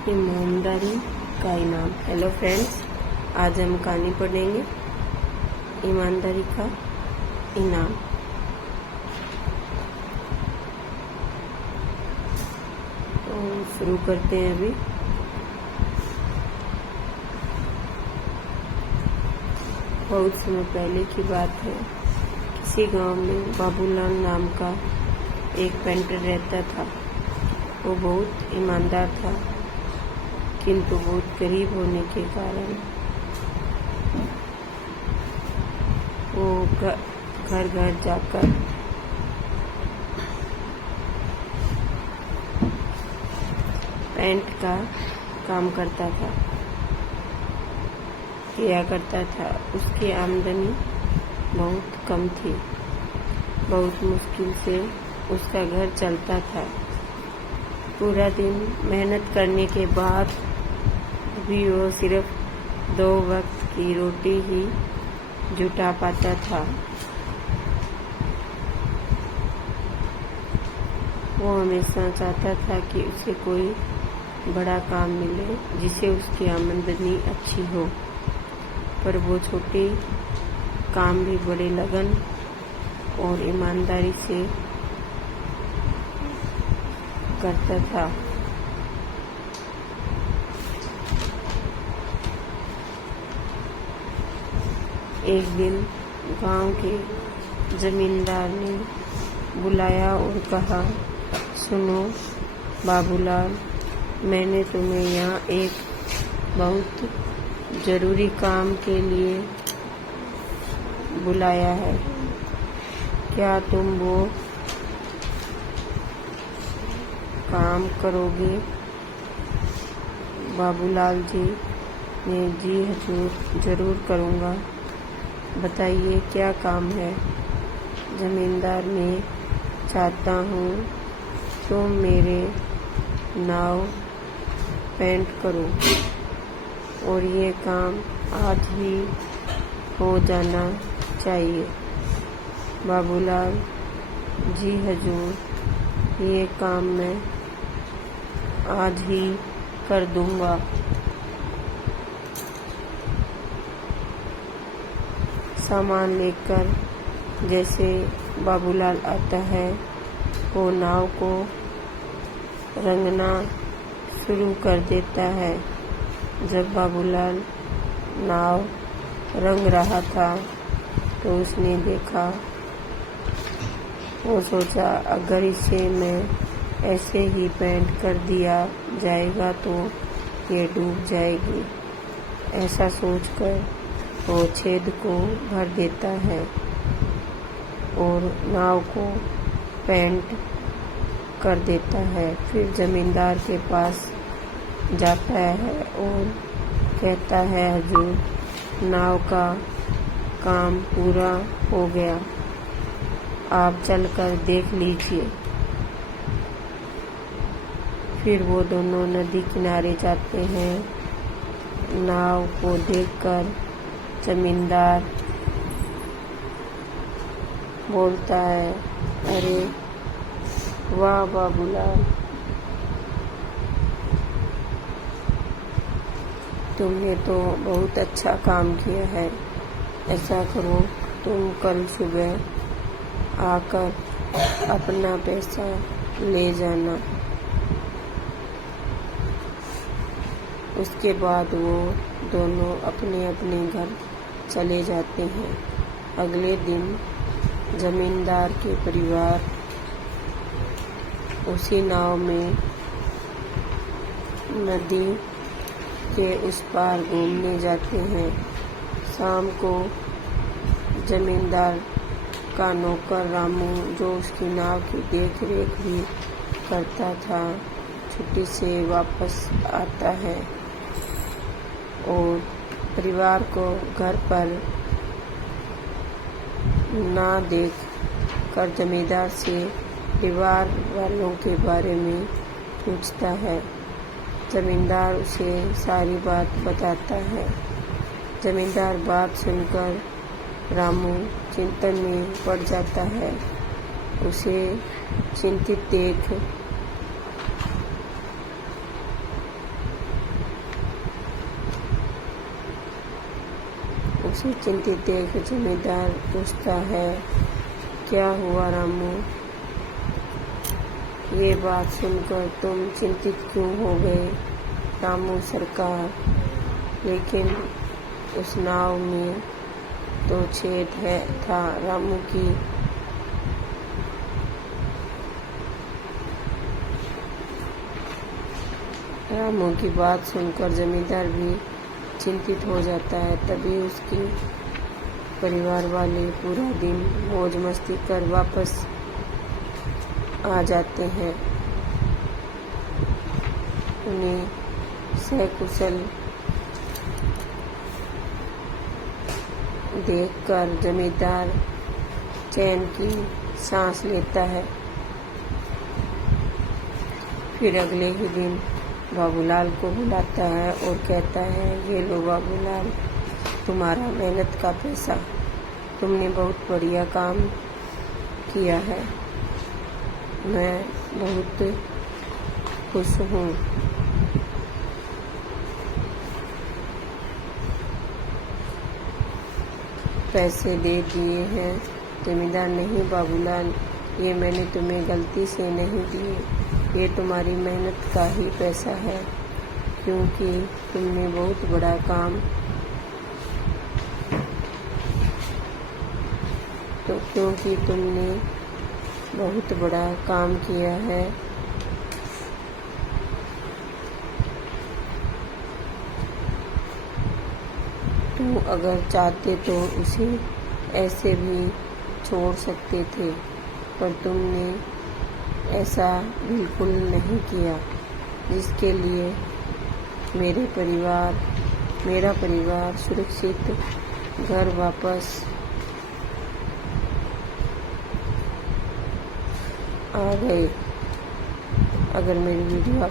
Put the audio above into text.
ईमानदारी का इनाम। हेलो फ्रेंड्स, आज हम कहानी पढ़ेंगे ईमानदारी का इनाम। तो शुरू करते हैं अभी। बहुत समय पहले की बात है। किसी गांव में बाबूलाल नाम का एक पेंटर रहता था। वो बहुत ईमानदार था, किंतु बहुत गरीब होने के कारण वो घर घर जाकर पेंट का काम करता था, किया करता था। उसकी आमदनी बहुत कम थी। बहुत मुश्किल से उसका घर चलता था। पूरा दिन मेहनत करने के बाद भी वो सिर्फ 2 वक्त की रोटी ही जुटा पाता था। वो हमेशा चाहता था कि उसे कोई बड़ा काम मिले जिससे उसकी आमदनी अच्छी हो, पर वो छोटे काम भी बड़े लगन और ईमानदारी से करता था। एक दिन गांव के जमींदार ने बुलाया और कहा, सुनो बाबूलाल, मैंने तुम्हें यहाँ एक बहुत जरूरी काम के लिए बुलाया है। क्या तुम वो काम करोगे? बाबूलाल जी ने जी हजूर, जरूर करूँगा। बताइए क्या काम है? जमींदार ने चाहता हूँ तुम मेरे नाव पेंट करो और ये काम आज ही हो जाना चाहिए। बाबूलाल जी हजूर, ये काम मैं आज ही कर दूंगा। सामान लेकर जैसे बाबूलाल आता है, वो नाव को रंगना शुरू कर देता है। जब बाबूलाल नाव रंग रहा था तो उसने देखा। वो सोचा, अगर इसे मैं ऐसे ही पेंट कर दिया जाएगा तो ये डूब जाएगी। ऐसा सोचकर वो छेद को भर देता है और नाव को पेंट कर देता है। फिर जमींदार के पास जाता है और कहता है, हजूर, नाव का काम पूरा हो गया, आप चलकर देख लीजिए। फिर वो दोनों नदी किनारे जाते हैं। नाव को देखकर जमींदार बोलता है, अरे वाह बाबूलाल, तुमने तो बहुत अच्छा काम किया है। ऐसा करो, तुम कल सुबह आकर अपना पैसा ले जाना। उसके बाद वो दोनों अपने अपने घर चले जाते हैं। अगले दिन जमींदार के परिवार उसी नाव में नदी के उस पार घूमने जाते हैं। शाम को जमींदार का नौकर रामू, जो उसकी नाव की देख रेख भी करता था, छुट्टी से वापस आता है और परिवार को घर पर ना देख कर जमींदार से परिवार वालों के बारे में पूछता है। जमींदार उसे सारी बात बताता है। जमींदार बात सुनकर रामू चिंतन में पड़ जाता है। उसे चिंतित देख उसे चिंतित देख जमींदार पूछता है, क्या हुआ रामू? ये बात सुनकर तुम चिंतित क्यों हो गए रामू सरकार? लेकिन उस नाव में तो छेद था रामू की बात सुनकर जमींदार भी चिंतित हो जाता है। तभी उसके परिवार वाले पूरा दिन मौज मस्ती कर वापस आ जाते हैं। उन्हें सकुशल देखकर जमींदार चैन की सांस लेता है। फिर अगले ही दिन बाबूलाल को बुलाता है और कहता है, ये लो बाबूलाल, तुम्हारा मेहनत का पैसा। तुमने बहुत बढ़िया काम किया है, मैं बहुत खुश हूँ। पैसे दे दिए हैं। जमींदार, नहीं बाबूलाल, ये मैंने तुम्हें गलती से नहीं दिए, ये तुम्हारी मेहनत का ही पैसा है, क्योंकि तुमने बहुत बड़ा काम किया है। तुम अगर चाहते तो उसे ऐसे भी छोड़ सकते थे, पर तुमने ऐसा बिल्कुल नहीं किया, जिसके लिए मेरा परिवार सुरक्षित घर वापस आ गए। अगर मेरी वीडियो